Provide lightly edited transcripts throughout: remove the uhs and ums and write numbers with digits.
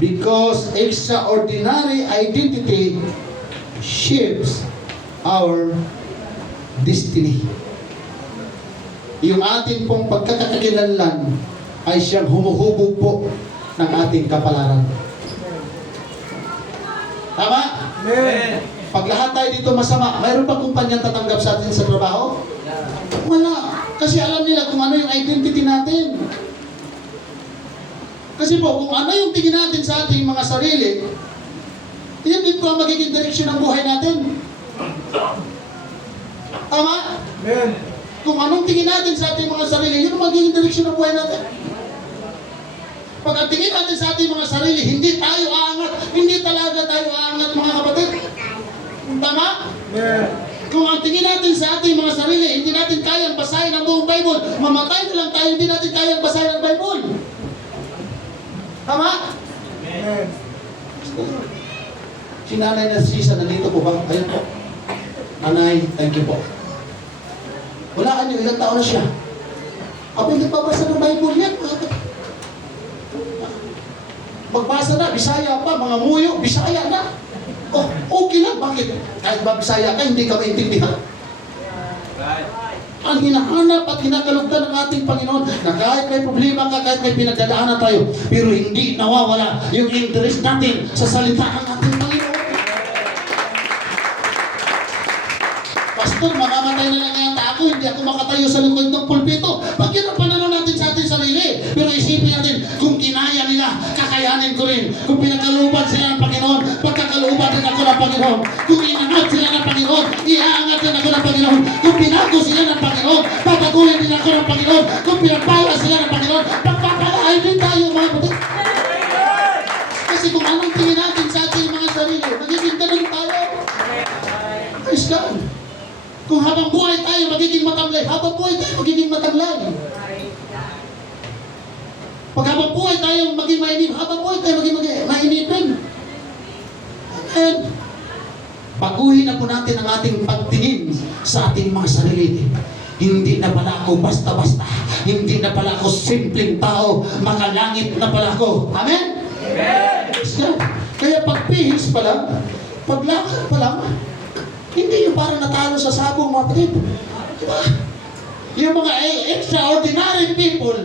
Because extraordinary identity shapes our destiny. Yung ating pong pagkakakilanlan ay siyang humuhubog po ng ating kapalaran. Tama? Amen. Pag lahat tayo dito masama, mayroon pa kumpanyang tatanggap sa atin sa trabaho? Wala. Kasi alam nila kung ano yung identity natin. Kasi po, kung ano yung tingin natin sa ating mga sarili, yun din po ang magiging direksyon ng buhay natin. Tama? Amen. Kung anong tingin natin sa ating mga sarili, yun ang magiging direksyon ng buhay natin. Pag ang tingin natin sa ating mga sarili, hindi tayo aangat, hindi talaga tayo aangat, mga kapatid. Tama? Amen. Kung ang tingin natin sa ating mga sarili, hindi natin kayang basahin ang buong Bible, mamatay na lang tayo, hindi natin kayang basahin ang Bible. Tama? Amen. Si Nanay na Sisa, nandito po ba? Ayun po. Nanay, thank you po. Wala ka niyo, ilang taon na siya. Ako hindi pa basa ng Bible yan. Magbasa na, Bisaya pa, mga muyo, Bisaya na. Oh, okay lang, bakit? Kahit ba Bisaya ka, hindi ka maintindihan. Ang hinahanap at hinakalugdan ng ating Panginoon na kahit may problema ka, kahit may pinagdadaanan tayo, pero hindi nawawala yung interest natin sa salita ng ating Panginoon. Pastor, mamamatay na lang yata ako, hindi ako makatayo sa likod ng pulpito. Pag yun ang pananaw natin sa ating sarili. Pero isipin natin, kung kinaya nila, kakayanin ko rin. Kung pinagkalooban sila ng Panginoon, pagkakalooban din ako ng Panginoon. Kung inangat sila ng Panginoon, iaangat din ako ng Panginoon. Kung pinago sila ng Panginoon, papaguhin din ako ng Panginoon. Kung pinagpala sila ng Panginoon, pagpapalain din tayo, mga kapatid. Kasi kung anong tingin natin sa ating mga sarili, magiging ganun tayo. Praise God. Kung habang buhay tayo, magiging matamlay. Habang buhay tayo, magiging matamlay. Pag habang buhay tayo, maging mainip. Habang buhay tayo, maging mainipin. And, baguhin na po natin ang ating pagtingin sa ating mga sarili. Hindi na pala ako basta-basta. Hindi na pala ako simpleng tao. Makalangit na pala ako. Amen? Amen! Kaya pagpihis pa lang, paglakad pa lang, hindi yung parang natalo sa sabong, mga kapatid. Diba? Yung mga extraordinary people,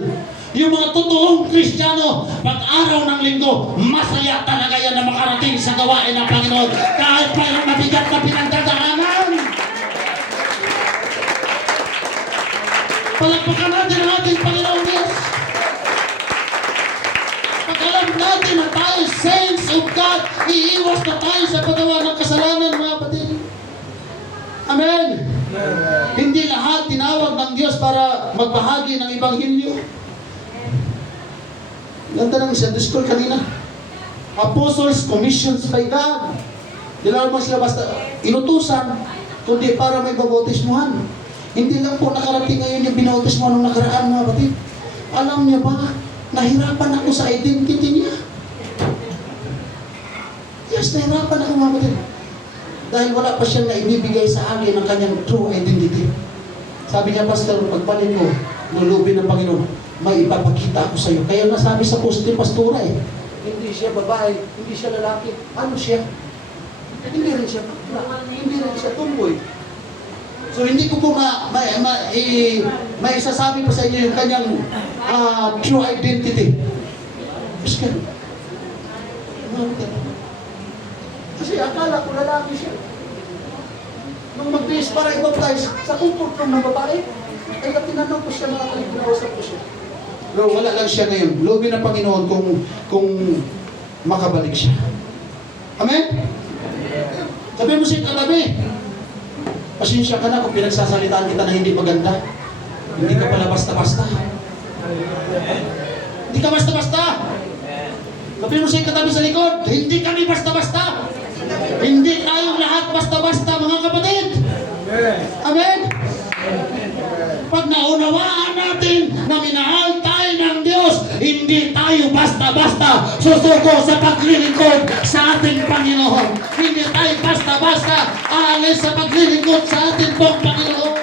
yung mga totoong Kristiyano, pag-araw ng linggo, masaya talaga yan na makarating sa gawain ng Panginoon kahit mayroong mabigat na pinagdadaanan. Palagpakan natin ang ating Panginoon Diyos. Pag alam natin na tayo saints of God, iiwas na tayo sa paggawa ng kasalanan, mga kapatid. Amen. Hindi lahat tinawag ng Diyos para magbahagi ng Ebanghelyo. Ganda ng Sunday School kanina. Apostles commissions by God. Di lang mo sila basta inutusan, kundi para may babautismuhan. Hindi lang po nakarating ngayon yung binautismuhan ng nakaraan, mga kapatid. Alam niya ba, nahirapan ako sa identity niya. Yes, nahirapan ako, mga kapatid. Dahil wala pa siyang naibibigay sa akin ng kanyang true identity. Sabi niya, Pastor, pagbalik ko, lulubin ng Panginoon, may ipapakita ako sa iyo. Kaya nasabi sa post ni Pastora hindi siya babae, hindi siya lalaki. Ano siya? Hindi rin siya bakla, hindi rin siya tumboy. So hindi ko po may isasabi pa sa inyo yung kanyang true identity. Kasi kasi akala ko lalaki siya. Nung mag-base para i-baptize sa comfort room ng babae, ay tinanong ko siya, mga kapatid, kinausap ko siya. Pero wala lang siya ngayon. Loobin ng Panginoon kung makabalik siya. Amen? Sabi mo siya katabi, pasensya ka na kung pinagsasalitaan kita na hindi maganda. Hindi ka pala basta-basta. Hindi ka basta-basta. Sabi mo siya katabi sa likod, hindi kami basta-basta. Hindi tayong lahat basta-basta, mga kapatid. Amen? Pag naunawaan natin na minahal tayo ng Diyos, hindi tayo basta-basta susuko sa paglilingkod sa ating Panginoon. Hindi tayo basta-basta aalis sa paglilingkod sa ating pong Panginoon.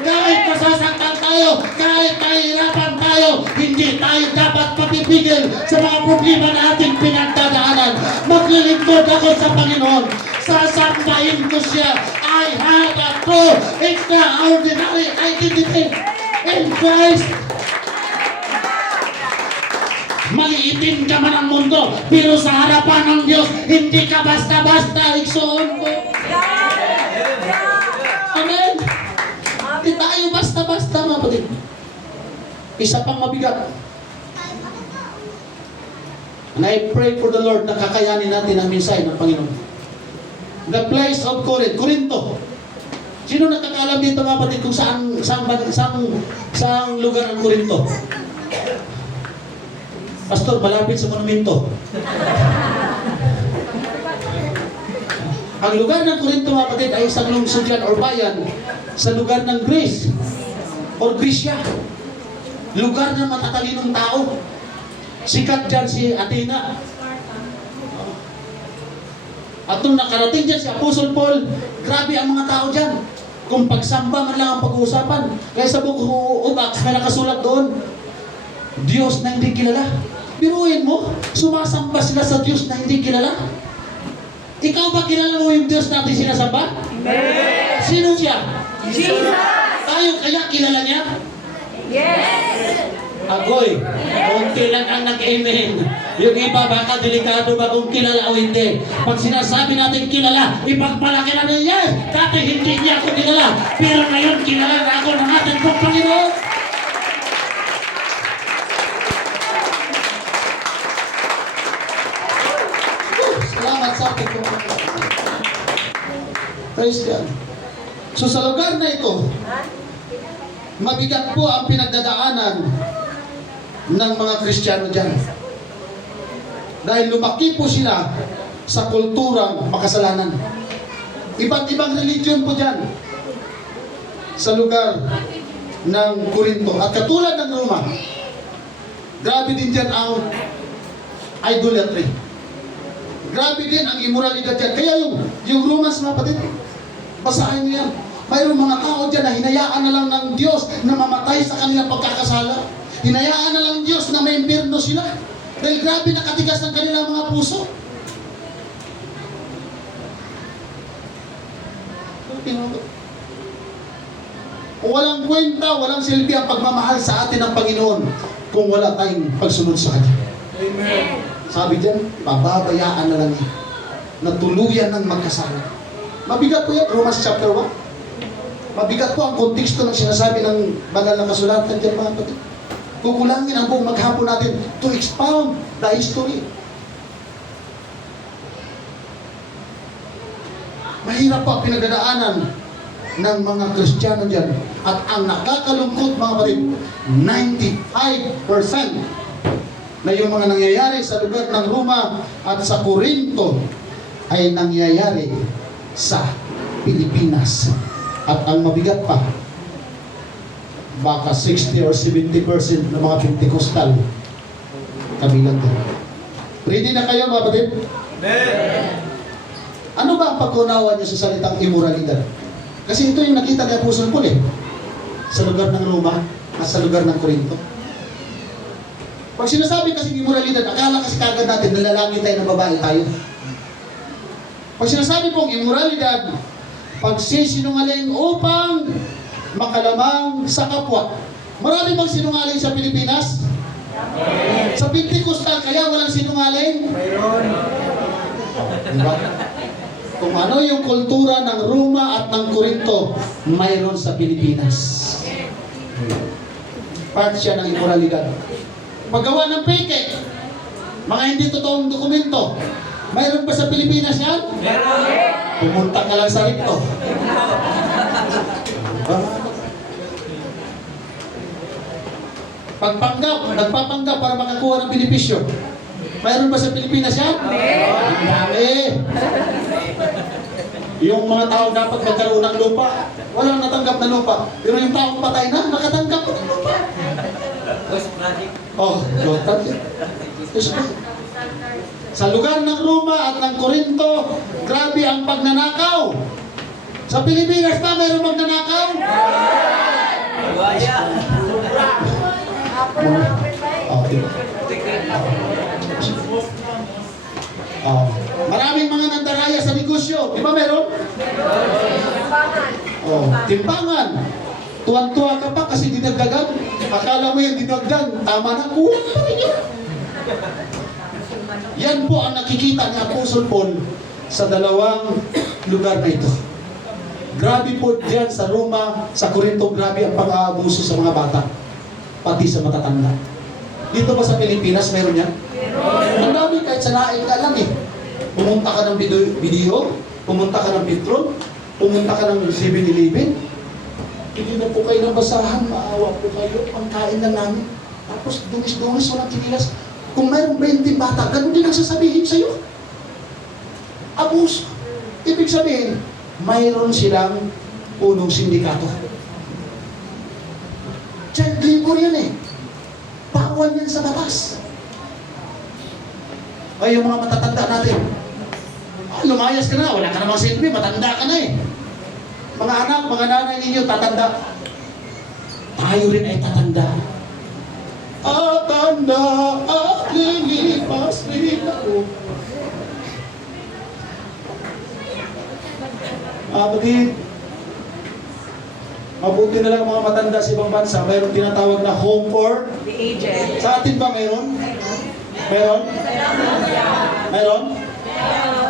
Kahit masasaktan tayo, kahit nahihirapan tayo, hindi tayo dapat papipigil sa mga problema na ating pinagdadaanan. Maglilingkod ako sa Panginoon. Sasambahin ko siya. I have a true, extraordinary identity in Christ. Maliitin ka man ang mundo, pero sa harapan ng Diyos, hindi ka basta-basta igsoon ko. Amen. Hindi tayo basta-basta, mga kapatid. Isa pang mabigat. And I pray for the Lord na kakayanin natin ang mensahe ng Panginoon. The place of Corinth, Corinto. Sino nakakaalam dito, mga kapatid, kung saan lugar ang Corinto? Pastor, malapit sa monumento. Ang lugar ng Corinto, mga kapatid, ay isang lungsod yan or bayan sa lugar ng Greece or Grisya. Lugar ng matatalinong tao. Sikat dyan si Athena. At nung nakarating dyan si Apostle Paul, grabe ang mga tao dyan. Kung pagsamba man lang ang pag-uusapan. Kaya sa Book of Acts, may nakasulat doon, Diyos na hindi kilala. Biruin mo, sumasamba sila sa Diyos na hindi kilala. Ikaw ba kilala mo yung Diyos natin sinasamba? Amen. Sino siya? Jesus. Tayo kaya kilala niya? Yes. Agoy, konti lang ang nag-amen. Yung iba baka delikado ba kung kilala o hindi. Pag sinasabi natin kilala, ipagpalaki na rin, yes, dati hindi niya ako kilala. Pero ngayon kilala na ako ng ating Panginoon. Salamat sa ating Panginoon. Praise God. So sa lugar na ito, mabigat po ang pinagdadaanan ng mga Kristiyano dyan. Dahil lumaki po sila sa kulturang makasalanan. Iba't ibang religion po dyan sa lugar ng Corinto. At katulad ng Roma, grabe din dyan ang idolatry. Grabe din ang immoralidad dyan. Kaya yung Romans, mga kapatid, basahin niyo yan. Mayroong mga tao dyan na hinayaan na lang ng Diyos na mamatay sa kanilang pagkakasala. Hinayaan na lang Diyos na may impyerno sila. Dahil grabe nakatigas ng kanilang mga puso. Walang kwenta, walang silbi ang pagmamahal sa atin ng Panginoon kung wala tayong pagsunod sa Kanya. Amen. Sabi dyan, pababayaan na lang yan na tuluyan ng magkasala. Mabigat po yan, Romans chapter 1. Mabigat po ang konteksto ng sinasabi ng banal na kasulatan dyan, mga kapatid. Kukulangin ang buong maghapon natin to expound the history. Mahirap po ang pinagdadaanan ng mga Kristiyano dyan. At ang nakakalungkot, mga kapatid, 95% na yung mga nangyayari sa lugar ng Roma at sa Corinto ay nangyayari sa Pilipinas. At ang mabigat pa, baka 60 or 70% ng mga Pentecostal kabilang doon. Ready na kayo, mga kapatid? Amen. Ano ba ang pagkunawa niyo sa salitang immoralidad? Kasi ito yung nakita ni Apostol Paul sa lugar ng Roma at sa lugar ng Corinto. Pag sinasabi kasi immoralidad, akala kasi kagad natin na lalaki tayo, na babae tayo. Pag sinasabi pong immoralidad, pagsisinungaling upang makalamang sa kapwa. Marami bang sinungaling sa Pilipinas? Sa Pentecostal kaya walang sinungaling? Mayroon. Diba? Kung ano yung kultura ng Roma at ng Corinto, mayroon sa Pilipinas. Part siya ng immoralidad. Paggawa ng peke, mga hindi totoong dokumento, mayroon ba sa Pilipinas yan? Meron. Pumunta ka lang sa rito. Pagpanggap, nagpapanggap para makakuha ng benepisyo. Mayroon ba sa Pilipinas yan? Ang dami. Yung mga tao dapat magkaroon ng lupa, walang natanggap na lupa. Pero yung taong patay na, nakatanggap ng lupa. Oh, God. Sa lugar ng Roma at ng Corinto, grabe ang pagnanakaw. Sa Pilipinas pa, mayroon magnanakaw? Okay. Maraming mga nandaraya sa negosyo. Di ba meron? Timbangan. Tuwan-tuwa ka pa kasi dinagdagan. Akala mo yung dinagdag, tama na, kulang pa rin yun. Yan po ang nakikita ni Apostle Paul sa dalawang lugar na ito. Grabe po diyan sa Roma, sa Corinto, grabe ang pang-aabuso sa mga bata, pati sa matatanda. Dito ba sa Pilipinas meron yan? Ang dami, kahit sa naik ka lang eh. Pumunta ka ng video, pumunta ka ng Petron, pumunta ka ng 7-Eleven, hindi na po kayo nabasahan, maawa po kayo, pangkain lang namin. Tapos dungis-dungis, walang kinilas. Kung mayroong 20 bata, ganun din ang sasabihin sa'yo. Abuso. Ibig sabihin, mayroon silang punong sindikato. Child labor yan eh. Bawal yan sa batas. Ay, yung mga matatanda natin, lumayas ka na, wala ka namang silbi, matanda ka na eh. Mga anak, mga nanay ninyo, tatanda. Tayo rin ay tatanda. Tatanda, at lilipas rin ako. Bakit? Mabuti na lang mga matanda sa ibang bansa, mayroong tinatawag na home for The aged. Sa atin ba mayroon? Meron? Meron?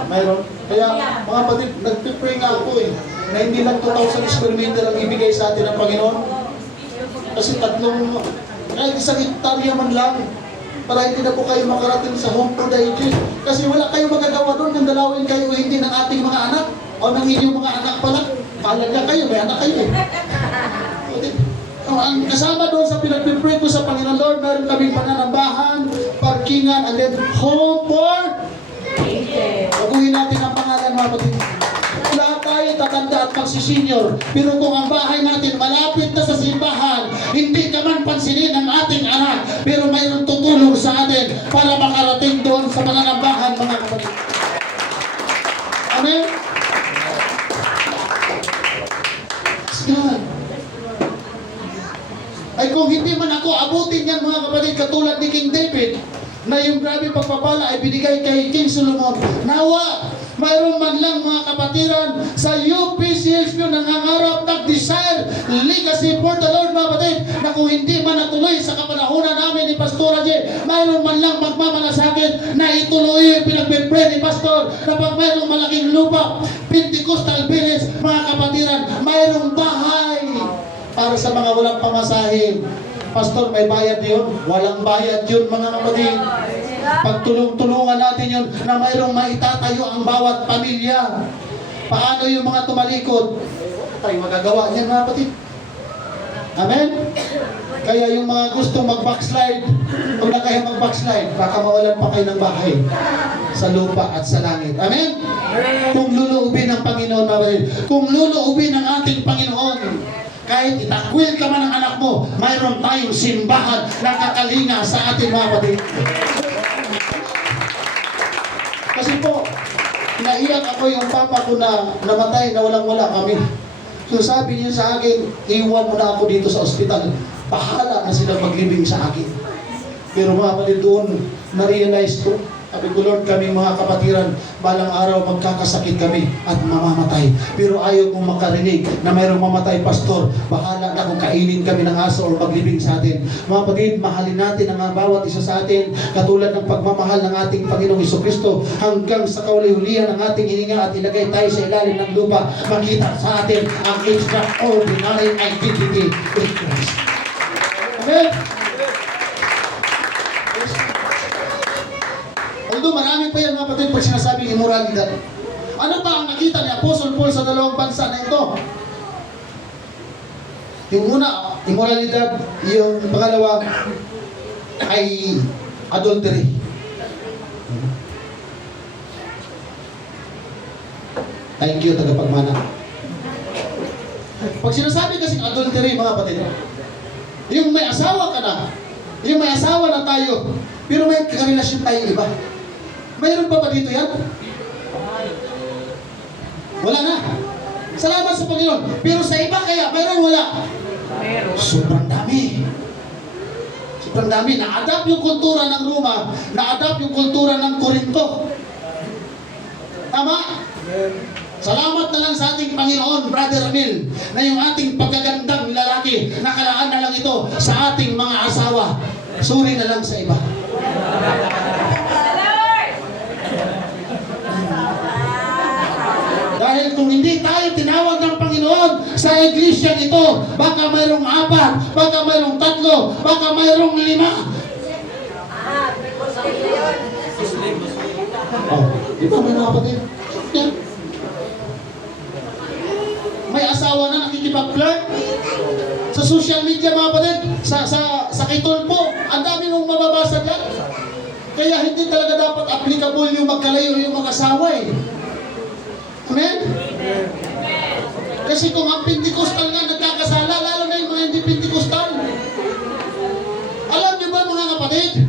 Mayroon. Kaya mga kapatid, nagpipray nga ako eh, na hindi lang 2,000 square meter ang ibigay sa atin ng Panginoon. Kasi kahit isang hektarya man lang, para hindi na po kayo makarating sa home for the aged. Kasi wala kayong magagawa doon kung dalawin kayo hindi ng ating mga anak o ng inyong mga anak pala. Kalaga kayo, may anak kayo eh. Ang kasama doon sa pinagpipray ko sa Panginoon Lord, meron kaming pananambahan, parkingan, and then home for baguhin natin ang pangalan mga kapatid. Lahat tayo tatanda at magsisenior. Pero kung ang bahay natin malapit na sa simbahan, hindi ka man pansinin ng ating anak, pero mayroong tutulong sa atin para makarating doon sa pananambahan mga kapatid. Amen? God. Ay kung hindi man ako abutin yan mga kapatid, katulad ni King David, na yung grabe pagpapala ay binigay kay King Solomon. Nawa, mayroon man lang mga kapatiran sa UPCHQ nangangarap, nag-desire, legacy for the Lord mga kapatid, na kung hindi man natuloy sa kapanahunan namin ni Pastor J, mayroon man lang magmamalasakit na ituloy yung pinagpipray ni Pastor, na pag mayroong malaking lupa, Pentecostal Village, mga kapatiran, mayroong bahay para sa mga walang pamasahin. Pastor, may bayad yun? Walang bayad yun mga kapatid. Pagtulong-tulungan natin yun na mayroong maitatayo ang bawat pamilya. Paano yung mga tumalikod? Tayo magagawa niyan mga kapatid. Amen? Kaya yung mga gustong mag-backslide, kung na kayo mag-backslide, baka mawalan pa kayo ng bahay sa lupa at sa langit. Amen? Kung luluubin ng Panginoon mga kapatid, kung luluubin ng ating Panginoon, kahit itakwil ka man ng anak mo, mayroon tayong simbahan na kakalinga sa ating mga kapatid. Kasi po, naiyak ako yung papa ko na namatay na walang-wala kami. So sabi niya sa akin, iwan mo na ako dito sa ospital. Bahala na sila maglibing sa akin. Pero mga kapatid doon, na-realize ko, sabi ko, Lord, kami mga kapatiran, balang araw magkakasakit kami at mamamatay. Pero ayaw kong makarinig na mayroong mamatay, Pastor. Bahala na kung kainin kami ng aso o maglibing sa atin. Mga kapatid, mahalin natin ang bawat isa sa atin, katulad ng pagmamahal ng ating Panginoong Jesucristo, hanggang sa kauli-ulihan ng ating hininga at ilagay tayo sa ilalim ng lupa, makita sa atin ang extraordinary identity in Christ. Amen? Although marami pa yan mga kapatid pag sinasabing immoralidad. Ano ba ang nakita ni Apostle Paul sa dalawang bansa na ito? Yung una, immoralidad. Yung pangalawa ay adultery. Thank you, tagapagmana. Pag sinasabi kasing adultery mga kapatid, yung may asawa ka na, yung may asawa na tayo, pero may karelasyon tayo iba. Mayroon pa ba dito yan? Wala na. Salamat sa Panginoon. Pero sa iba kaya, mayroon wala. Meron. Sobrang dami. Sobrang dami. Na-adapt yung kultura ng Roma, na-adapt yung kultura ng Korinto. Tama? Salamat na lang sa ating Panginoon, Brother Ramil, na yung ating pagkagandang lalaki, nakalaan na lang ito sa ating mga asawa. Suri na lang sa iba. Dahil kung hindi tayo tinawag ng Panginoon sa iglesia ito, baka mayroong 4, baka mayroong 3, baka mayroong 5. Oh, di ba may mga kapatid? Yan. May asawa na nakikipag-flirt sa social media, mga kapatid, sa kitulpo. Ang dami mong mababasa dyan. Kaya hindi talaga dapat applicable yung magkalayo yung mag-asawa eh. Amen? Kasi kung ang Pentecostal nga nagkakasala, lalo na yung mga hindi Pentecostal. Alam niyo ba mga kapatid,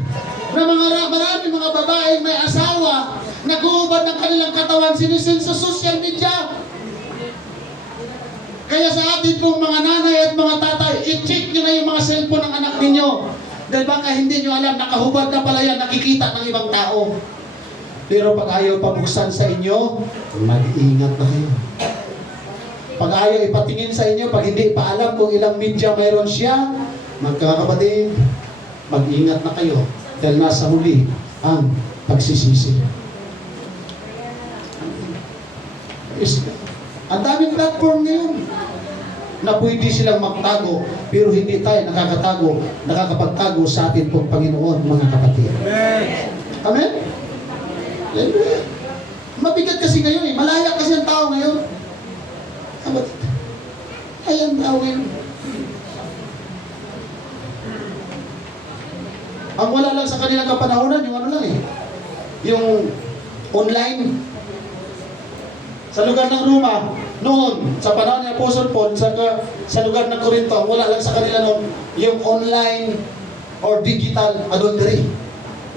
na maraming mga babaeng may asawa, nag-uubad ng kanilang katawan, sinisend sa social media. Kaya sa atin pong mga nanay at mga tatay, i-check nyo na yung mga cellphone ng anak ninyo. Dahil baka hindi nyo alam, nakahubad na pala yan, nakikita ng ibang tao. Pero pag ayaw pabuksan sa inyo, mag-ingat na kayo. Pag ayaw ipatingin sa inyo, pag hindi pa alam kung ilang media mayroon siya, magkakapatid, mag-ingat na kayo. Dahil nasa huli ang pagsisisi. Ang daming platform ngayon na pwede silang magtago, pero hindi tayo nakakapagtago sa atin pong Panginoon, mga kapatid. Amen? Amen? Mabigat kasi ngayon eh. Malaya kasi ang tao ngayon. Ayan tawin. Ang wala lang sa kanilang kapanahonan, yung ano lang eh. Yung online. Sa lugar ng Roma, noon, sa panahon ni Apostle Paul, sa lugar ng Corinto, ang wala lang sa kanila noon, yung online or digital adultery.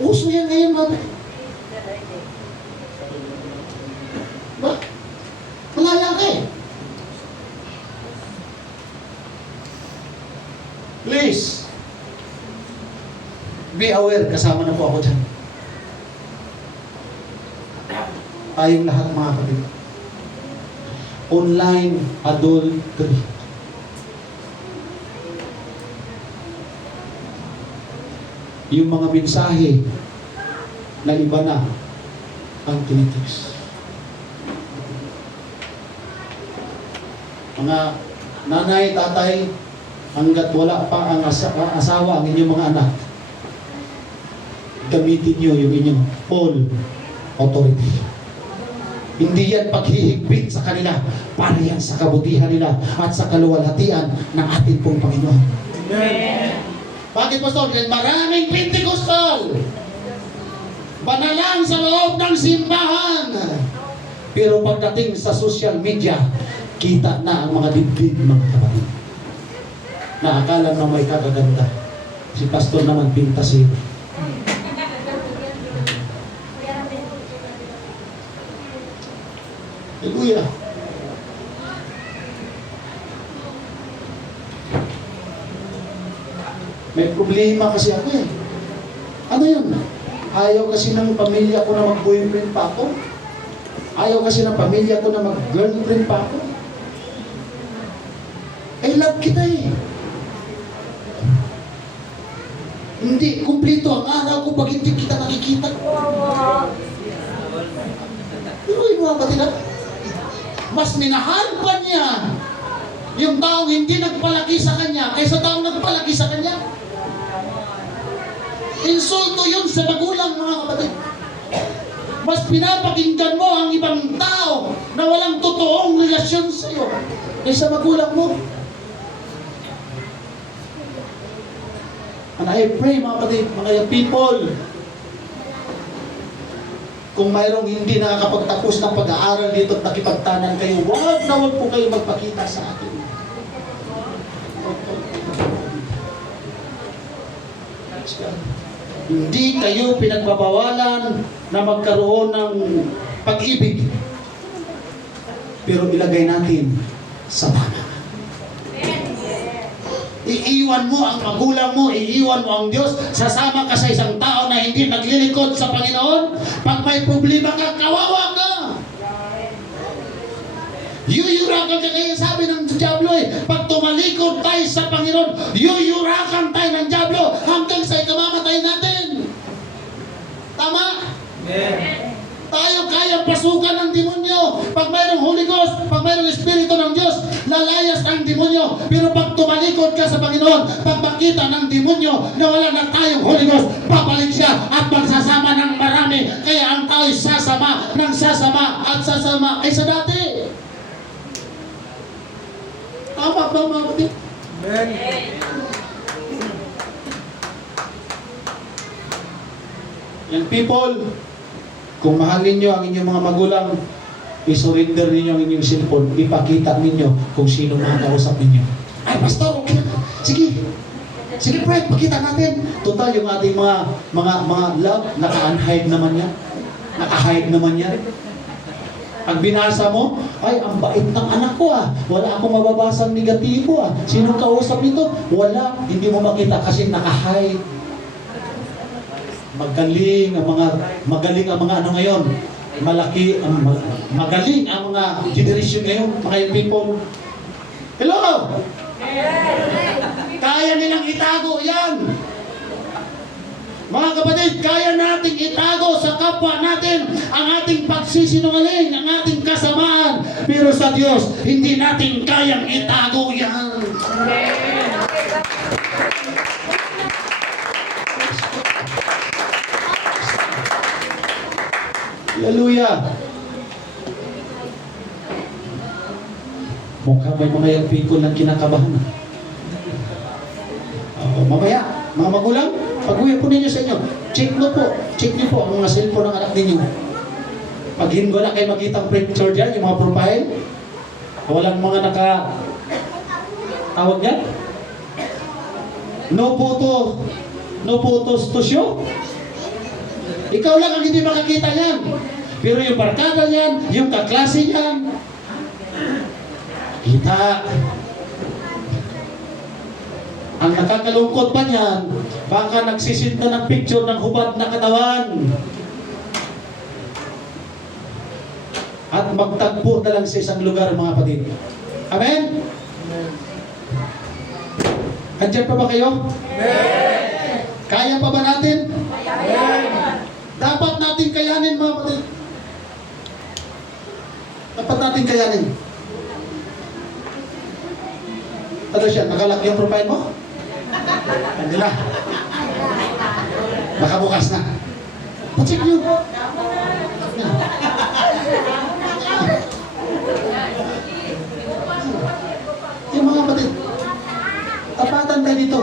Uso yan ngayon, mga. Ba? Malala ka eh. Please, be aware, kasama na po ako dyan. Tayong lahat mga kapatid. Online adultery. Yung mga mensahe na iba na ang tinitext. Mga nanay, tatay, hanggat wala pa ang asawa ang inyong mga anak, gamitin nyo yung inyong full authority. Hindi yan paghihigpit sa kanila, para yan sa kabutihan nila at sa kaluwalhatian ng ating pong Panginoon. Amen. Bakit, Pastor? Dahil maraming Pentecostal, banalang sa loob ng simbahan, pero pagdating sa social media, kita na ang mga dibdib, mga kapatid, na akala na may kakaganda. Si Pastor naman pintasin. Hallelujah. May problema kasi ako eh. Ano yun? Ayaw kasi ng pamilya ko na mag-boyfriend pa ako. Ayaw kasi ng pamilya ko na mag-girlfriend pa ako. I love kita eh. Hindi, kumplito ang araw ko pag hindi kita nakikita. Pero yun mga kapatid, mas minahal pa niya yung taong hindi nagpalaki sa kanya kaysa taong nagpalaki sa kanya. Insulto yun sa magulang, mga kapatid. Mas pinapakinggan mo ang ibang tao na walang totoong relasyon sa iyo kaysa magulang mo. And I pray, mga kapatid, mga young people, kung mayroong hindi nakakapagtapos ng pag-aaral dito at nakipagtanan kayo, wag po kayo magpakita sa atin. Hindi kayo pinagbabawalan na magkaroon ng pag-ibig. Pero ilagay natin sa tama. Iiwan mo ang magulang mo, iiwan mo ang Diyos, sasama ka sa isang tao na hindi naglilingkod sa Panginoon. Pag may problema ka, kawawa ka. Yuyurakan ka, kaya sabi ng Diablo pag tumalikod tayo sa Panginoon, yuyurakan tayo ng Diablo hanggang sa ikamamatay natin. Tama? Amen. Tayo kaya pasukan ng demonyo. Pag mayroong Holy Ghost, pag mayroong Espiritu ng Diyos, lalayas ang demonyo. Pero pag tumalikod ka sa Panginoon, pag makita ng demonyo na wala na tayong Holy Ghost, papalik siya at magsasama ng marami. Kaya ang tao'y sasama ng sasama at sasama ay sa dati. Tama ba mga kapatid? Amen. Young people, kung mahalin nyo ang inyong mga magulang, isurrender ninyo ang inyong cellphone, ipakita ninyo kung sino mga kausap ninyo. Ay, pastor, okay na. Sige. Sige, Fred, pakita natin. Total, yung ating mga love, naka-unhide naman yan. Naka-hide naman yan. Pag binasa mo, ay, ang bait ng anak ko ah. Wala akong mababasang negatibo ah. Sinong kausap nito? Wala. Hindi mo makita kasi naka-hide. Magaling ang mga ano ngayon. Magaling ang mga generation ngayon, mga young people. Hello! Kaya nilang itago yan. Mga kapatid, kaya nating itago sa kapwa natin ang ating pagsisinungaling, ang ating kasamaan. Pero sa Diyos, hindi natin kayang itago yan. Hallelujah. Mukhang may mga young people na kinakabahan. Mamaya, mga magulang, pag-uwi po ninyo sa inyo, check niyo po ang mga cellphone ng anak ninyo. Pag hindi wala kayo makitang picture dyan, yung mga profile, walang mga tawag yan? No photos to show. Ikaw lang ang hindi makakita yan. Pero yung barkada niyan, yung kaklase niyan, kita. Ang nakakalungkot pa niyan, baka nagsisinta ng picture ng hubad na katawan. At magtagpo na lang sa isang lugar, mga kapatid. Amen? Andiyan pa ba kayo? Amen. Kaya pa ba natin? Amen. Dapat natin kayanin, mga kapatid. Dapat natin kayanin. Ano siya? Nakalak yung profile mo? Hindi na. Baka bukas na. Pacheck nyo. Yung mga kapatid, tapatan tayo dito.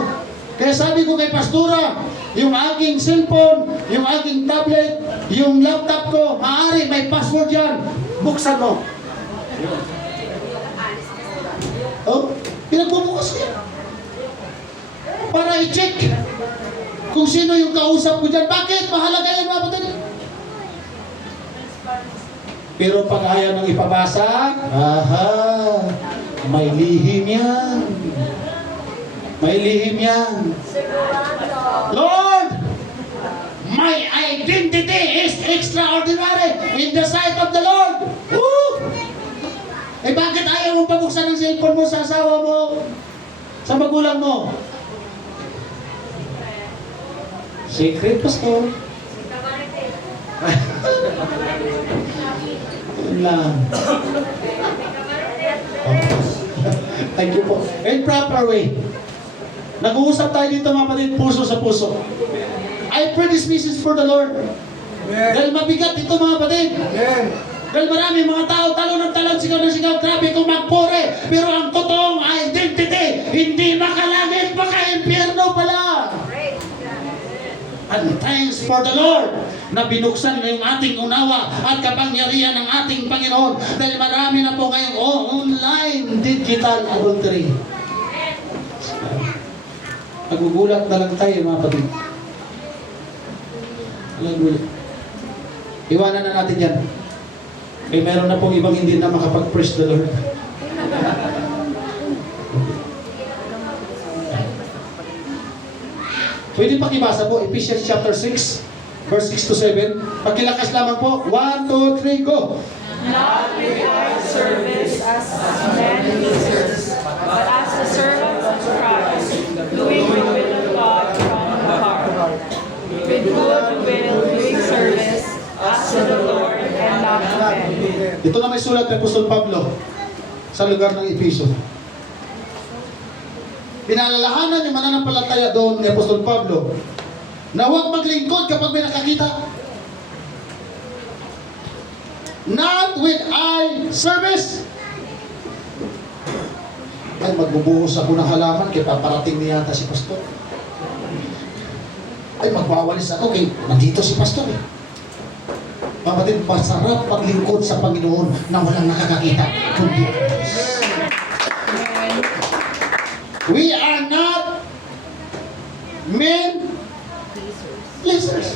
Kaya sabi ko kay Pastora, yung aking cellphone, yung aking tablet, yung laptop ko, maaari may password yan. Buksan mo. Oh, pinagbubukas niya. Para i-check kung sino yung kausap ko dyan. Bakit? Mahalaga yan, mga kapatid. Pero pag ayaw nang ipabasa, may lihim yan. May lihim yan. Lord, my identity is extraordinary in the sight of the Lord. Woo! Eh bakit ayaw mong pabuksan ng cellphone mo sa asawa mo? Sa magulang mo? Secret, pastor. Yun lang. Thank you po. In proper way. Nag-uusap tayo dito, mga kapatid, puso sa puso. I pray this message for the Lord. Amen. Dahil mabigat ito, mga kapatid. Amen. Dahil marami mga tao, talon ng talon, sigaw ng sigaw, grabe kung magpure. Pero ang totoong identity, hindi makalangit, maka-impyerno pala. And thanks for the Lord na binuksan ngayong ating unawa at kapangyarihan ng ating Panginoon. Dahil marami na po ngayong online digital adultery. Nagugulat na lang tayo, mga kapatid. Hallelujah. Iwanan na natin yan. Eh, meron na pong ibang hindi na makapag-praise the Lord. Pwede pakibasa po, Ephesians chapter 6, verse 6 to 7. Pakilakas lamang po. 1, 2, 3, go! Not with our service as men pleasers, but as the servants of Christ, doing the will of God from the heart, with good will doing service as to the Lord and not to men. Ito na may sulat ng Apostol Pablo sa lugar ng Efeso. Pinalalahanan yung mananampalataya doon ni Apostol Pablo na huwag maglingkod kapag may nakakita. Not with eye service. Ay, magbubuhos ako ng halaman kaya paparating niya yata si Pastor. Ay, magwawalis ako kay nandito si Pastor eh. Kapatid, masarap paglingkod sa Panginoon na walang nakakakita kundi ang Diyos. We are not men pleasers.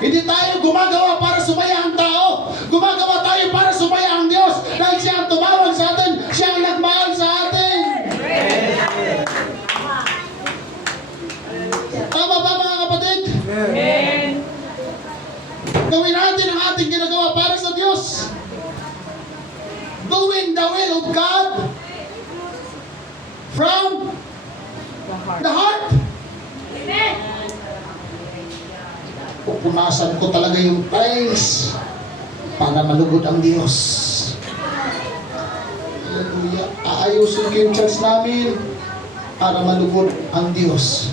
Hindi tayo gumagawa para sumaya ang tao. Gumagawa tayo para sumaya ang Diyos. Dahil siya ang tumawag sa atin. Siya ang nagmahal sa atin. Tama ba mga kapatid? Amen. Gawin natin ang ating ginagawa para sa Diyos. Doing the will of God from the heart. Pupunasan ko talaga yung tiles para malugod ang Diyos. Hallelujah. Aayusin ko yung church namin para malugod ang Diyos.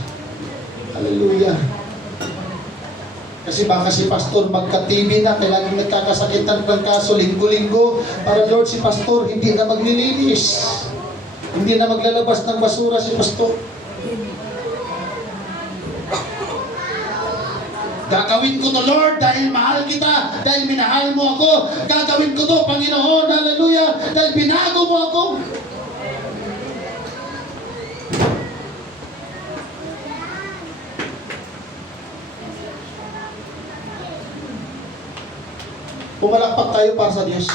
Hallelujah. Kasi baka si Pastor magka-TV na, kailangan nagkakasakitan ng kaso linggo-linggo para Lord si Pastor hindi na maglilinis. Hindi na maglalabas ng basura si Pastor. Gagawin ko to Lord dahil mahal kita, dahil minahal mo ako. Gagawin ko to Panginoon, hallelujah, dahil binago mo ako. Pumalakpak tayo para sa Diyos.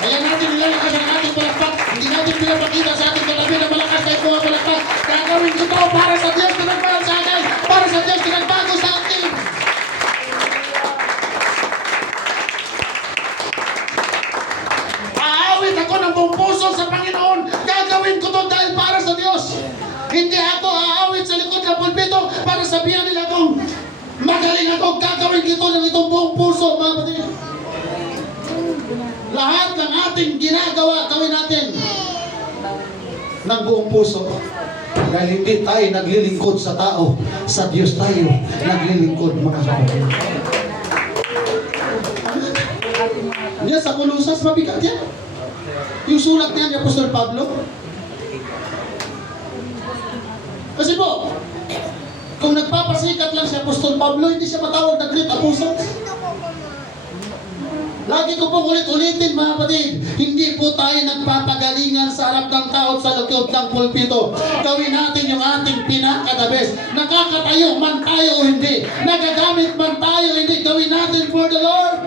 Kaya natin nilalakas ang ating palakpak. Hindi natin pinapakita sa ating kalabi na malakas tayo pumapalakpak. Gagawin ko to para sa Diyos na nagmahal sa akin. Para sa Diyos na nagbago sa akin. Aawit ako ng buong puso sa Panginoon. Gagawin ko to dahil para sa Diyos. Hindi ako aawit sa likod ng pulpito para sabihan nila kung magaling ako. Gagawin ko ng itong buong puso, mga kapatid. Lahat ng ating ginagawa, gawin natin ng buong puso. Dahil hindi tayo naglilingkod sa tao, sa Diyos tayo naglilingkod, mga kapatid. Yan sa Colosas, mabigat yan. Yung sulat niya ni Apostol Pablo. Kasi po, kung nagpapasikat lang si Apostol Pablo, hindi siya matawag na great apostle. Lagi ko pong ulit-ulitin mga kapatid, hindi po tayo nagpapagalingan sa harap ng tao sa loob ng pulpito. Gawin natin yung ating pinaka-the-best. Nakakatayo man tayo o hindi, nagagamit man tayo o hindi, gawin natin for the Lord.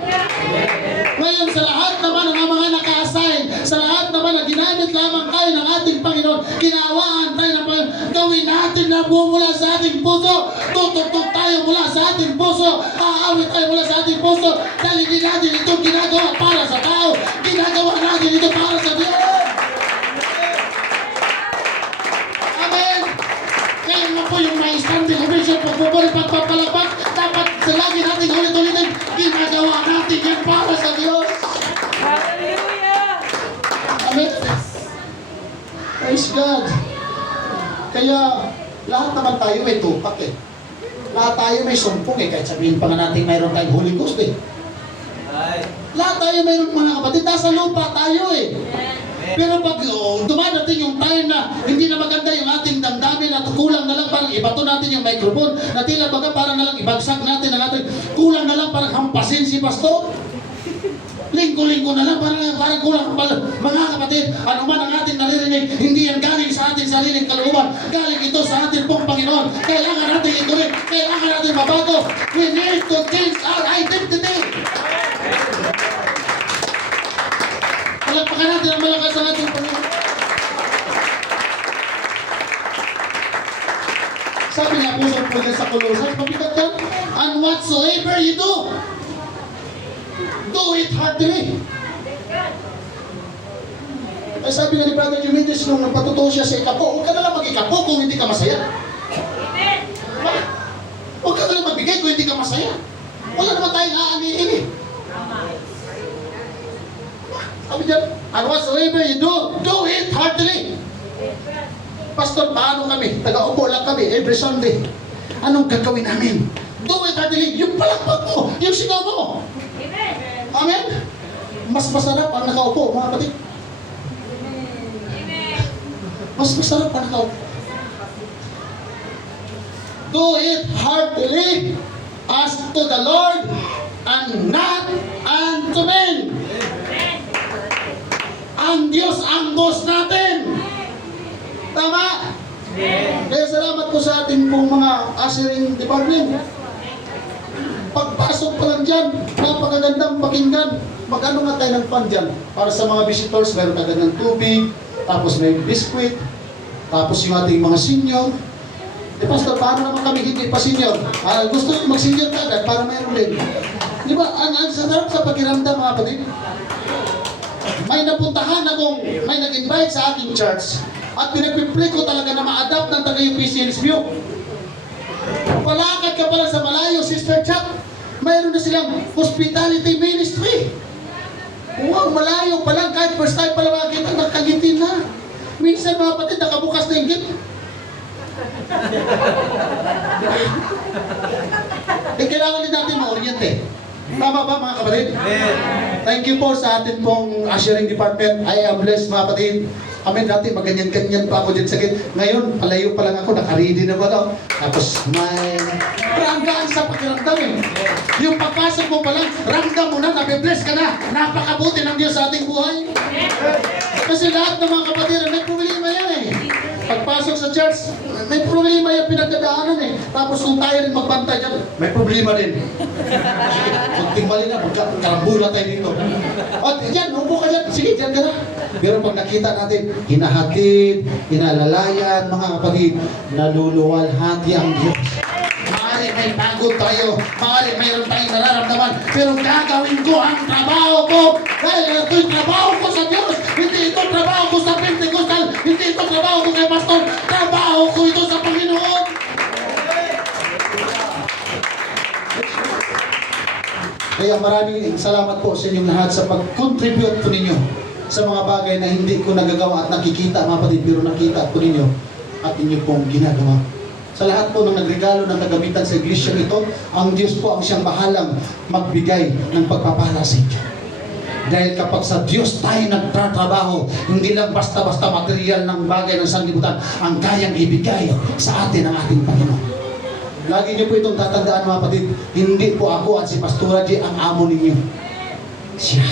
Ngayon sa lahat naman ng mga naka-assign, sa lahat naman na ginamit lamang tayo ng ating Panginoon, ginawaan tayo ng Panginoon, gawin natin na bumula sa ating puso, tutugtog tayo mula sa ating puso, aawit tayo mula sa ating puso, dahil hindi natin ito ginagawa para sa tao, ginagawa natin ito para sa Diyos. Amen. Kaya nga po yung may standing ovation, pagpupuri, pagpapalakpak, dapat sa lagi natin ulit-ulitin, ginagawa natin yan para sa Diyos. Hallelujah. Amen. Praise God. Kaya lahat naman tayo may tupak eh. Lahat tayo may sumpong eh. Kahit sabihin pa nga natin mayroon tayong Holy Ghost eh. Lahat tayo mayroon mga kapatid. Nasa lupa tayo eh. Pero pag dumadating yung time na hindi na maganda yung ating damdamin at kulang na lang parang ibato natin yung microphone na tila baga parang na lang ibagsak natin ang ating kulang na lang parang hampasin si Pastor. Linggo-linggo na lang, parang kulang. Mga kapatid, ano man ang ating naririnig, hindi yan galing sa ating sariling kalooban. Galing ito sa ating pong Panginoon. Kailangan natin ituloy. Kailangan natin mabago. We need to change our identity. Palagpakan natin ang malakas sa ating Panginoon. Sabi ni Apostol Paul yan sa Colossus, pabigat yan. And whatsoever you do it heartily. Ay sabi nga ni Brother Jumides nung nagpatuto siya sa ikapo, huwag ka na lang mag-ikapo kung hindi ka masaya. Huwag ka na lang magbigay kung hindi ka masaya. Wala naman tayong aanihin eh. Sabi niya, and whatsoever you do it heartily. Pastor, paano kami? Taga-upo lang kami every Sunday. Anong gagawin namin? Do it heartily. Yung palakpak mo, yung sigaw mo. Amen? Mas masarap ang nakaupo, mga kapatid. Mas masarap ang nakaupo. Do it heartily as to the Lord and not unto men. Ang Diyos ang boss natin. Tama? Kaya salamat po sa ating pong mga ushering department. Pagpasok pa lang dyan, napakagandang pakinggan. Mag-ano nga tayo ng fund dyan? Para sa mga visitors, mayroon agad ng tubig, tapos may biscuit, tapos yung ating mga senior. Pastor, paano naman kami hindi pa senior? Gusto ko mag-senior ka agad para mayroon din. Di ba, ang sarap sa pakiramdam mga kapatid. May napuntahan akong, may nag-invite sa aking church at pinagpipray ko talaga na ma-adapt ng taga-UPC View. Palakad ka pala sa malayo, Sister Chuck, mayroon na silang hospitality ministry. Wow, malayo pa lang, kahit first time pala makakita, nakangiti na. Minsan mga kapatid, nakabukas na yung gate. Kailangan din natin ma-orient eh. Tama ba mga kapatid? Thank you po sa atin pong ushering department. I am blessed mga kapatid. Kami dati maganyan-ganyan pa ako dyan sa gate. Ngayon, palayo pa lang ako, nakaready na ba daw? Tapos may ramdam sa pakiramdam eh. Yung pagpasok mo pa lang, ramdam mo na, nabibless ka na. Napakabuti ng Diyos sa ating buhay. Kasi lahat ng mga kapatid, may problema yan eh. Pagpasok sa church, may problema yung pinagdadaanan eh. Tapos kung tayo rin magbantay dyan, may problema din. Kunting mali na, magkarambula tayo dito. At yan, upo ka dyan, sige, dyan ka na. Pero pag nakita natin, hinahatid, hinalalayan, mga kapatid, naluluwalhati ang Diyos. Maaari may pagod tayo, maaari mayroon tayong nararamdaman, pero gagawin ko ang trabaho ko dahil ito yung trabaho ko sa Diyos. Hindi ito trabaho ko sa Pentecostal, hindi ito trabaho ko kay Pastor, trabaho ko ito sa Panginoon. Kaya maraming salamat po sa inyong lahat sa pag-contribute po ninyo sa mga bagay na hindi ko nagagawa at nakikita mga kapatid, pero nakita po ninyo at inyo pong ginagawa. Sa lahat po ng nagregalo ng kagamitan sa iglesia ito, ang Diyos po ang siyang bahalang magbigay ng pagpapala sa inyo. Dahil kapag sa Diyos tayo nagtatrabaho, hindi lang basta-basta material ng bagay ng sanglibutan ang kayang ibigay sa atin ng ating Panginoon. Lagi niyo po itong tatandaan mga kapatid, hindi po ako at si Pastora G ang amo ninyo. Siya.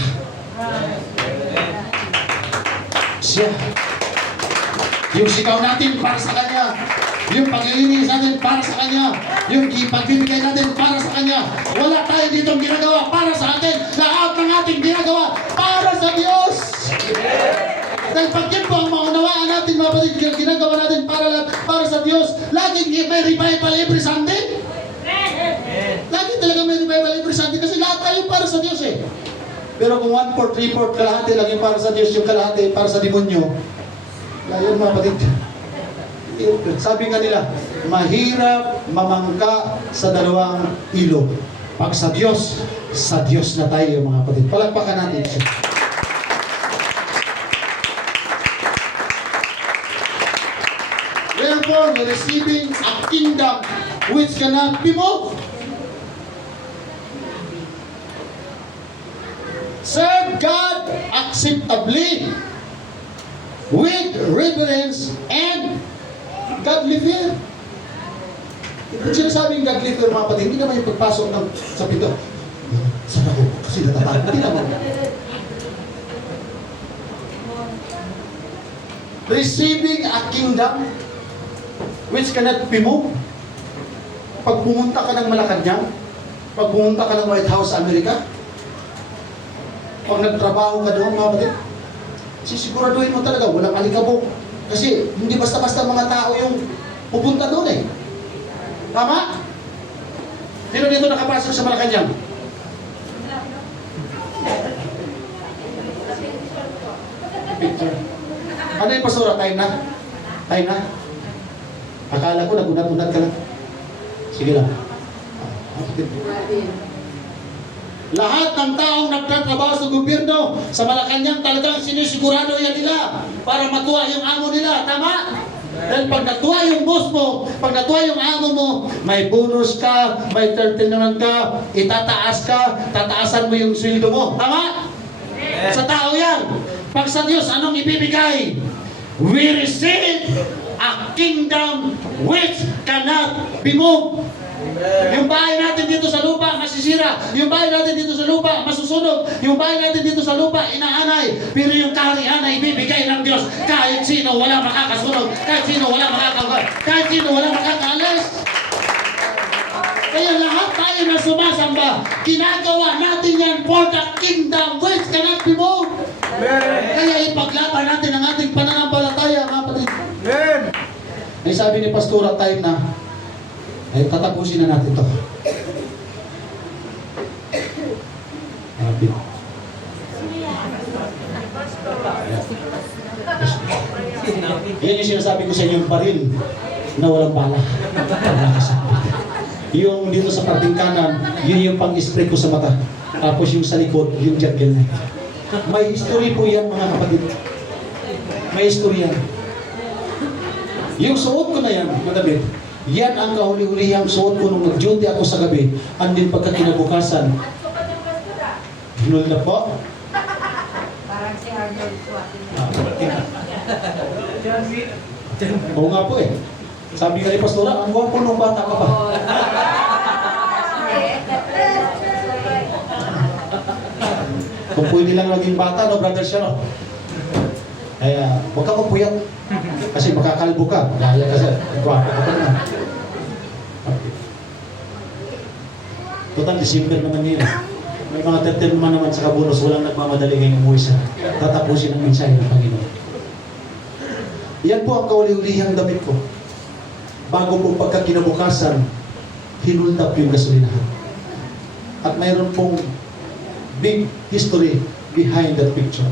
Yung sigaw natin para sa Kanya, yung paglilinis natin para sa Kanya, yung pagbibigay natin para sa Kanya. Wala tayo ditong ginagawa para sa atin. Lahat ng ating ginagawa para sa Diyos. Dahil pag yun po ang maunawaan natin, mga kapatid, ginagawa natin para sa Diyos, laging may revival every Sunday. Lagi talaga may revival every Sunday kasi lahat tayo para sa Diyos eh. Pero kung 1/4, 3/4, kalahati lang yung para sa Diyos, yung kalahati para sa demonyo, ayun mga kapatid. Sabi nga nila, mahirap mamangka sa dalawang ilog. Pag sa Diyos na tayo mga kapatid. Palakpakan natin siya. Therefore, we're receiving a kingdom which cannot be moved. Serve God acceptably with reverence and godly fear. Kung sinasabing godly fear mga kapatid, hindi naman yung pagpasok ng sa pinto. Saan ako? Kasi natatakot. Hindi naman. Receiving a kingdom which cannot be moved. Pag pumunta ka ng Malacanang, pag pumunta ka ng White House, Amerika, pag nagtrabaho ka doon, mga kapatid, sisiguraduhin mo talaga, walang alikabok. Kasi hindi basta-basta mga tao yung pupunta doon eh. Tama? Sino dito nakapasok sa Malacanang? Picture. Ano yung pastora? Time na? Time na? Akala ko nagunat-unat ka lang. Sige lang. Lahat ng taong nagtatrabaho sa gobyerno sa Malacanang talagang sinisigurado yan nila para matuwa yung amo nila. Tama? Dahil pag natuwa yung boss mo, pag natuwa yung amo mo, may bonus ka, may 13 naman ka, itataas ka, tataasan mo yung sweldo mo. Tama? Sa tao yan. Pag sa Diyos, anong ibibigay? We receive a kingdom which cannot be moved. Yung bahay natin dito sa lupa, masisira. Yung bahay natin dito sa lupa, masusunog. Yung bahay natin dito sa lupa, inaanay. Pero yung kaharian ay ibibigay ng Diyos. Kahit sino wala makakasunog. Kahit sino wala kahit sino wala makakaalis. Kaya lahat tayo na sumasamba, ginagawa natin yan for the kingdom which cannot be moved. Kaya ipaglaban natin ang ating pananampalataya, mga kapatid. Amen. Ay sabi ni Pastora, time na, ay tatapusin na natin to. Malapit. Yan yung sinasabi ko sa inyo, yung baril na walang bala. Yung dito sa parting kanan, yun yung pang-spray ko sa mata. Tapos yung sa likod, yung jaggel na. May history po yan, mga kapatid. May history yan. Yung suot ko na yan, madamit, yan ang kahuli-hulihang suot ko nung nag-duty ako sa gabi. And din pagka kinabukasan, hinul na po. Parang si Arnold Oo nga po eh. Sabi ka ni Pastora, ang gwapo nung bata ka pa. Kung pwede lang maging bata, no, brother siya, no? Kaya, huwag ka magpuyat. Kasi makakalbo ka. Dahil kasi, gwapo ka pa naman. Total, December naman yun. May mga 13 naman sa kabunos, walang nagmamadali ngayong umuwi sa tatapusin ang mensahe ng Panginoon. Yan po ang kauli-ulihang damit ko. Bago po pagkakinabukasan, hinultap yung gasolinahan. At mayroon pong big history behind that picture.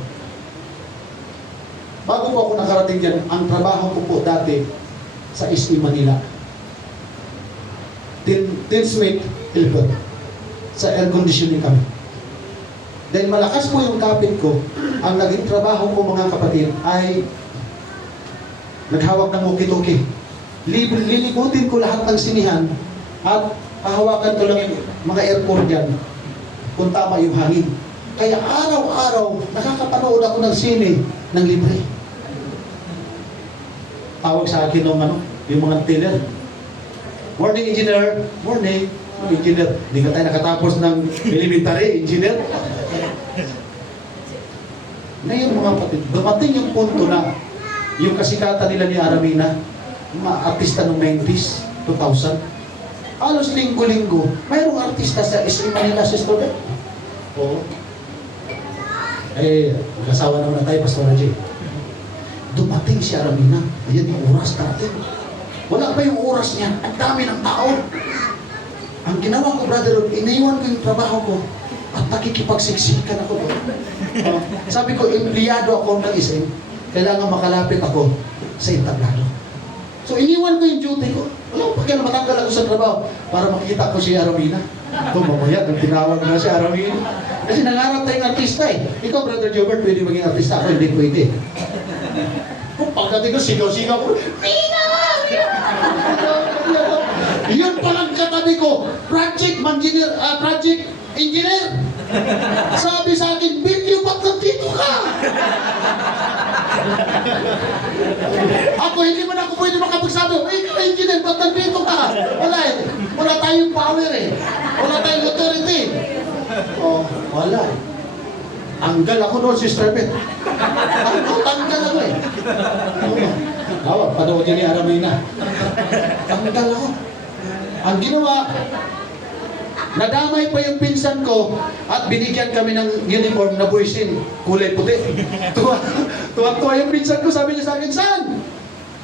Bago po ako nakarating dyan, ang trabaho ko po dati sa SE Manila. Tinsmith, Hilbert. Sa air conditioning kami. Dahil malakas po yung kapit ko, ang naging trabaho ko mga kapatid ay naghawak ng walkie-talkie. Lilibutin ko lahat ng sinihan at hahawakan ko lang yung mga aircon dyan kung tama yung hangin. Kaya araw-araw nakakapanood ako ng sine ng libre. Tawag sa akin yung mga teller. Morning, engineer. Morning. Engineer. Hindi ka tayo nakatapos ng elementary, engineer. Ngayon mga kapatid, dumating yung punto na yung kasikatan nila ni Aramina, mga artista ng 90s, 2000, halos linggo-linggo, mayroong artista sa SE Manila sa student. Oo. Mag-asawa naman na tayo, Pastor J. Dumating si Aramina, yan yung oras natin. Wala pa yung oras niya, ang dami ng tao. Ang ginawa ko, brother, iniwan ko yung trabaho ko at nakikipagsiksikan ako doon. Sabi ko, empleyado ako ng isip, kailangan makalapit ako sa entablado. So, iniwan ko yung duty ko. Wala pa kaya matanggal ako sa trabaho para makita ko si Aramina. Ito, mamaya, nang tinawag na si Aramina. Kasi nangarap tayong artista eh. Ikaw, Brother Jobert, pwede maging artista. Ako, hindi pwede. Kung pagdating ko, sigaw-sigaw ko, Mina! Yun palang katabi ko, project engineer. Sabi sa akin, Bilyo, ba't nandito ka? Ako, hindi man ako pwede makapagsabi, ikaw engineer, ba't nandito ka? Wala eh. Wala tayong power eh. Wala tayong authority. Oh, wala eh. Anggal ako doon, Sister Beth. Tanggal ako eh. Awa, panood niya ni Aramina. Tanggal ako. Ang ginawa, nadamay pa yung pinsan ko at binigyan kami ng uniform na buisin, kulay puti. Tuwa-tuwa yung pinsan ko, sabi niya sa akin, San?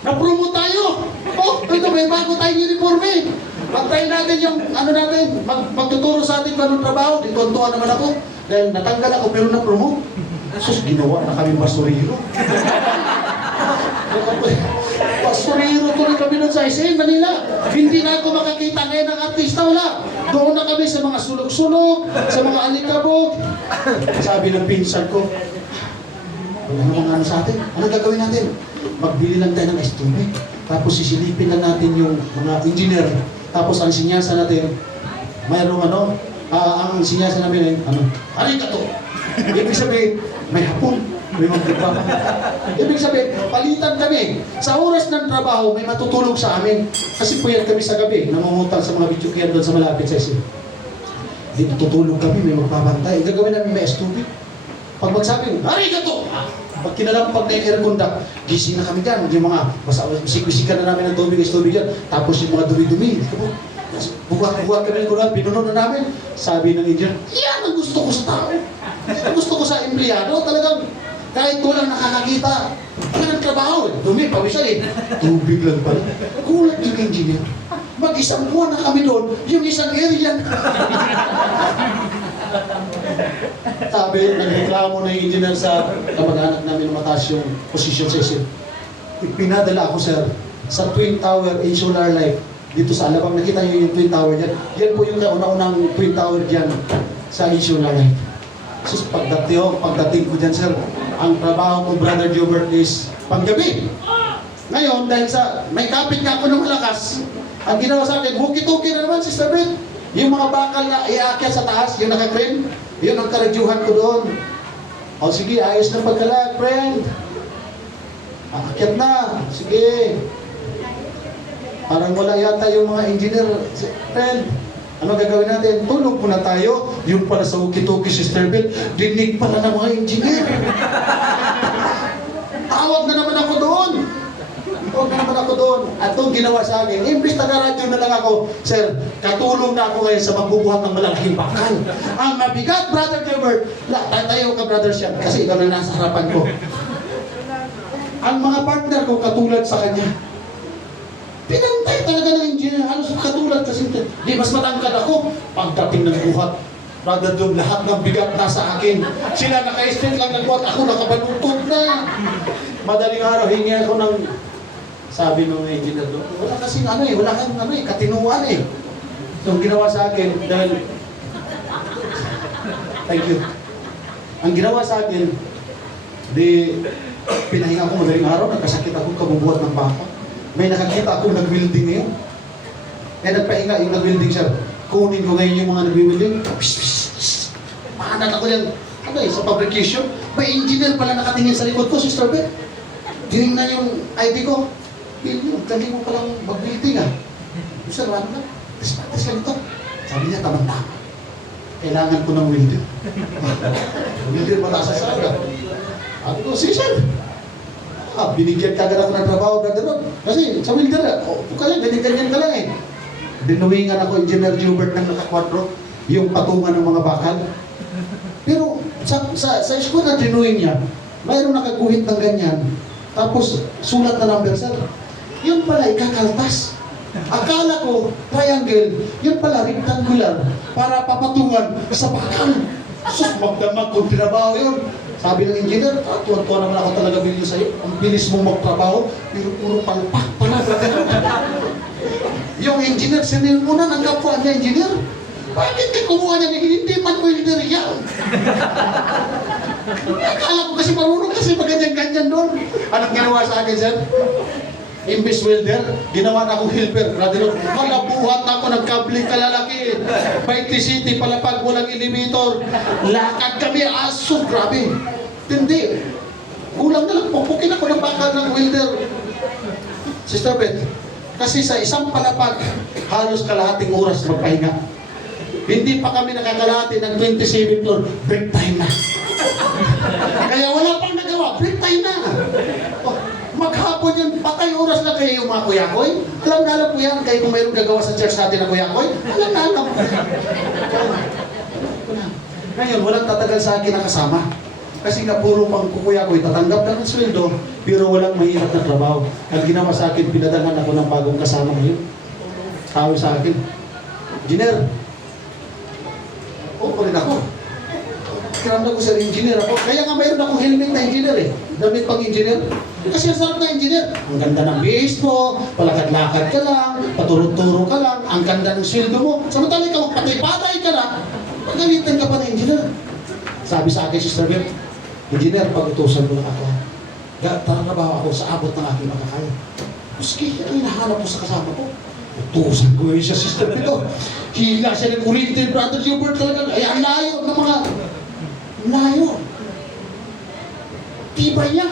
Na-promote tayo! Oh, ito may bago tayong uniform eh! Bantayin natin yung ano natin, magtuturo sa atin kung anong trabaho. Ditontuan naman ako. Dahil natanggal ako pero na-promote. Sus, ginawa na kami basurero. Basurero tuloy kami nun sa SM, Manila. Hindi na ako makakita ngayon ng artista, wala. Doon na kami sa mga sulok-sulok, sa mga alikabok. Sabi ng pinsan ko, wala namang ano sa atin. Anong gagawin natin? Magbili lang tayo ng STB. Tapos sisilipin lang natin yung mga engineer. Tapos ang sinyasa natin, mayroong ang sinyasa namin ay, Arigato! Ibig sabihin, may hapon, may magkaba. Ibig sabihin, palitan kami. Sa oras ng trabaho, may matutulog sa amin. Kasi puyat kami sa gabi, namumutang sa mga bityukian doon sa malapit sa isin. Dito tutulog kami, may magbabantay. Gagawin namin may STB. Pag magsabi, Arigato! Pag kinalampag na yung air conduct, gising na kami dyan. Yung mga, bisik-bisikan na namin ng tubig dyan. Tapos yung mga dumi-dumi. Bukat-bukat kami ng kulang, pinuno na namin. Sabi ng engineer, yan ang gusto ko sa tao. Yan ang gusto ko sa empleyado. Talagang, kahit walang nakakakita. Yan ang trabaho. Dumi, pawisan eh. Tubig lang pala. Kulat yung engineer. Mag-isang buwan na kami doon, yung isang area. Sabi, nagreklamo na yung engineer sa kamag-anak namin na mataas yung position sa isip. Pinadala ako, sir, sa Twin Tower Insular Life dito sa Alabang. Nakita niyo yung Twin Tower dyan. Yan po yung kauna-unang Twin Tower dyan sa Insular Life. So, pagdating ko dyan, sir, ang trabaho ko, Brother Gilbert, is panggabi. Ngayon, dahil sa may kapit nga ako ng malakas, ang ginawa sa akin, huki-tuki na naman, Sister Beth. Yung mga bakal na iaakit sa taas, yung naka-crane, yun ang karadyuhan ko doon. O sige, ayos na pagkalag, friend. Aakyat na. Sige. Parang wala yata yung mga engineer. Friend, ano gagawin natin? Tulog muna tayo. Yun pala sa uki-tuki, Sister Beth. Dinig pala ng mga engineer. Tawag na naman ako doon. Tawag na naman ako doon. At itong ginawa sa akin, imbis taga-radyo na lang ako, sir, katulong na ako ngayon sa magbubuhat ng malalaking bakal. Ang mabigat, Brother Gilbert, tatayo ka, Brother Sean, kasi ikaw na nasa harapan ko. Ang mga partner ko katulad sa kanya. Pinantay talaga ng engineer, halos katulad kasi di mas matangkad ako. Pagdating ng buhat, Brother Dom, lahat ng bigat nasa akin. Sila naka-straight lang nagbuhat, ako nakabalutod na. Madaling araw, hingi ako ng, sabi ng engineer doon, wala kasing wala kang katinuan eh. So, ang ginawa sa akin, dahil, thank you. Ang ginawa sa akin, di, pinahinga ko madaling araw, nagkasakit ako kabubuhat ng baka. May nakakita ako nag-welding ngayon. Kaya nagpahinga yung nag-welding siya. Kunin ko ngayon yung mga nag-welding. Mahanap ako yan. Sa fabrication. May engineer pala nakatingin sa likod ko, Sister Beth. Tinignan yung ID ko. Galing mo palang mag-welding ah. Sir, ano ka? Practice lang ito. Sabi niya, tamang-tama. Kailangan ko ng welder. Welder mataas sa saga. Sabi ko, sige sir. Binigyan ka agad ako ng trabaho, Brother Rod. Kasi sa welder, ganyan-ganyan ka lang eh. Dinuwingan ako, Engineer Gilbert ng naka-quadro, yung patungan ng mga bakal. Pero sa school na dinuwing niya, mayroong nakaguhit ng ganyan. Tapos, sulat na number, sir. Yun pala, ikakaltas. Akala ko, triangle, yun pala, rectangular, para papatungan sa bakal. Sus, magdamag kung tinabaho yun. Sabi ng engineer, tuwan-tuwa naman ako talaga bilhin sa'yo. Ang bilis mong magtrabaho, pero puro palpak pala. Yung engineer, sinilmunan ang kapwa niya engineer. Bakit ka kumuha niya? Hindi man welder yan. Akala ko kasi marunong kasi maganyan-ganyan doon. Anong ginawa sa akin, sir? Imbis welder, ginawa na akong helper. Brother, malabuhat na ako ng kabling kalalaki. Baiti City, palapag, walang elevator. Lakad kami, aso, grabe. Hindi. Kulang na lang, pupukin ako ng bakal ng welder. Sister Beth, kasi sa isang palapag, halos kalahating oras magpahinga. Hindi pa kami nakakalahati ng 27 floor, break time na. Kaya wala pang nagawa, break time na. Maghapon yan, patay oras na kayo yung mga kuyakoy. Alam na alam ko yan, kayo kung mayroong gagawa sa church natin na kuyakoy, alam na alam. Ngayon, walang tatagal sa akin na kasama. Kasi nga puro pang kukuyakoy, tatanggap na ng sweldo, pero walang mahirap na trabaho. Ang ginawa sa akin, pinadalhan ako ng bagong kasama ngayon. Sabi sa akin, engineer, pa rin ako. Kiramdam ko sa engineer ako. Kaya nga mayroon akong helmet na engineer eh. Damit pang engineer. Kasi ang sarap na engineer. Ang ganda ng bihis mo, palakad-lakad ka lang, paturo-turo ka lang, ang ganda ng sweldo mo. Samantala ikaw, patay-patay ka na, pagalitan ka pa ng engineer. Sabi sa akin, Sister Beth, engineer, pag-utusan mo lang ako. Trabaho ako sa abot ng aking makakaya. Maski, ang hinahanap ko sa kasama ko. Utusan ko yun siya, Sister Beth. Hila siya ng kurintin, Brother Gilbert talaga. Ay, ang layo ng mga... Layo. Tibay niya.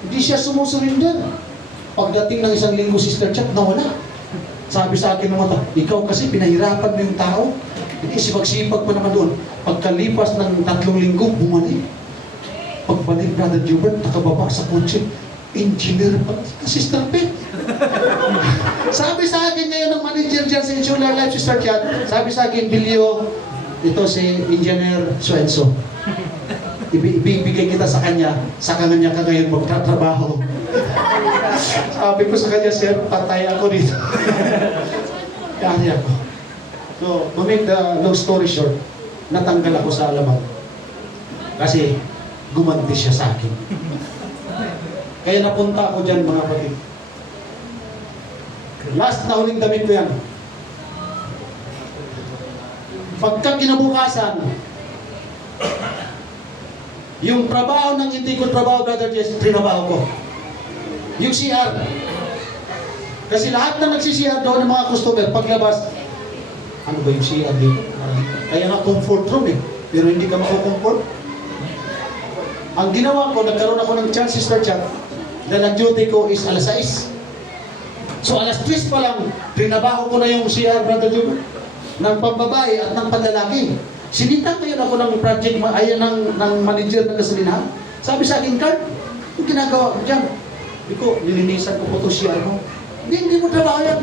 Hindi siya sumusurrender. Pagdating ng isang linggo, Sister Chat, nawala. Sabi sa akin ng mata, ikaw kasi pinahirapan mo yung tao. Hindi, sipag-sipag pa naman doon. Pagkalipas ng 3 linggo, bumalik. Pagbalik, Brother Gilbert, nakababa sa kotse. Engineer pa, Sister Pet. Sabi sa akin ngayon ng manager dyan sa Insular Life, Sister Chat, sabi sa akin, Bilyo, ito si Engineer Suenso. Ibibigay kita sa kanya ka ngayon magtatrabaho. Sabi ko sa kanya, sir, patay ako dito. Kaya ako. So, to make the long story short, natanggal ako sa alaman. Kasi, gumanti siya sa akin. Kaya napunta ako dyan, mga kapatid. Last na huling damit ko yan. Pagka kinabukasan, yung trabaho ng hindi ko trabaho, Brother Jess, trinabaho ko. Yung CR. Kasi lahat na nagsi-CR doon ng mga customer, paglabas, ano ba yung CR dito? Kaya nga comfort room eh. Pero hindi ka mako-comfort. Ang ginawa ko, nagkaroon ako ng chance, Sister Chat, dahil ang duty ko is alas 6. So alas 3 pa lang, trinabaho ko na yung CR, Brother Jubert, ng pambabae at ng panlalaki. Sinita ngayon ako ng project, ng manager ng gasolinahan. Sabi sa akin, Carl, yung ginagawa ko dyan, hindi ko, nilinisan ko po ito CR mo. Hindi mo trabaho yan.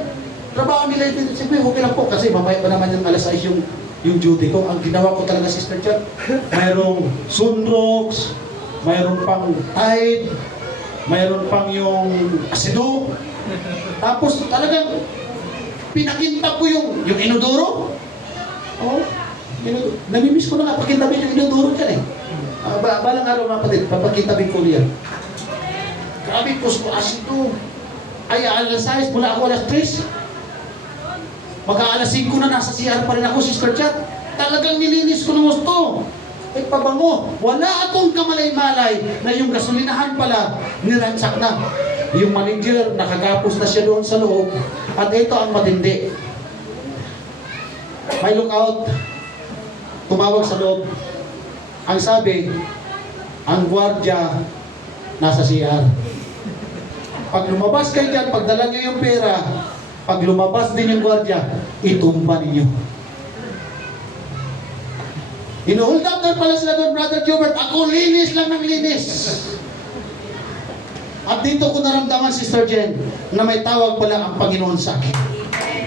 Trabaho nila ito. Siyempre, okay lang po, kasi mamaya pa naman yung alas 6 yung duty ko. Ang ginawa ko talaga, Sister Chat, mayroong sunrocks, mayroon pang tide, mayroon pang yung asido. Tapos talagang pinakinta ko yung inodoro. Oh, namimiss ko na nga, pakintabin yung inodoro dyan eh. Balang araw mga kapatid, papakintabin ko niyan. Grabe ko sa asido. Ay, alas 6, mula ako alas 3. Magka-alas 5 na nasa CR pa rin ako, Sister Chat. Talagang nilinis ko ng gusto. Ay, pabango. Wala akong kamalay-malay na yung gasolinahan pala, niransak na. Yung manager, nakagapos na siya doon sa loob. At ito ang matindi. May lookout. Tumawag sa loob. Ang sabi, ang gwardiya nasa CR. Pag lumabas kayo dyan, pagdala nyo yung pera, pag lumabas din yung gwardiya, itumba ninyo. Inuhold up na pala sila doon, Brother Gilbert. Ako linis lang ng linis. At dito ko naramdaman, Sister Jen, na may tawag pala ang Panginoon sa akin.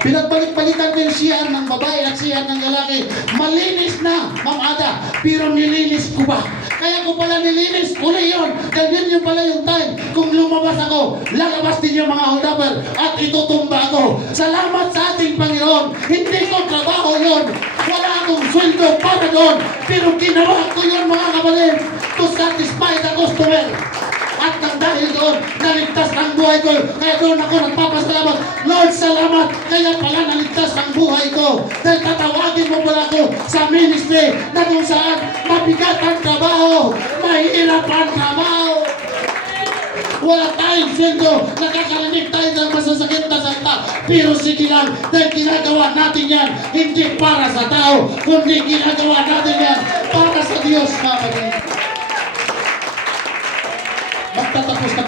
Pinagbalik-balikan ko yung CR ng babae at CR ng lalaki. Malinis na, Ma'am Ada, pero nilinis ko ba? Kaya ko pala nilinis, uli yun. Dahil yun pala yung time. Kung lumabas ako, lalabas din yung mga hold-upper at itutumba ako. Salamat sa ating Panginoon. Hindi ko trabaho yun. Wala akong sweldo para doon. Pero ginawa ko yun, mga kapatid, to satisfy the customer. At nang dahil doon, naligtas ang buhay ko. Kaya doon ako nagpapasalamat. Lord, salamat. Kaya pala naligtas ang buhay ko. Dahil tatawagin mo pala ako sa ministry na kung saan mabigat ang trabaho, mahirap ang trabaho. Wala tayong sweldo, nakakarinig tayo ng masasakit na salita. Pero sige lang, dahil ginagawa natin yan, hindi para sa tao, kundi ginagawa natin yan para sa Diyos, mga kapatid. Magtatapos na po.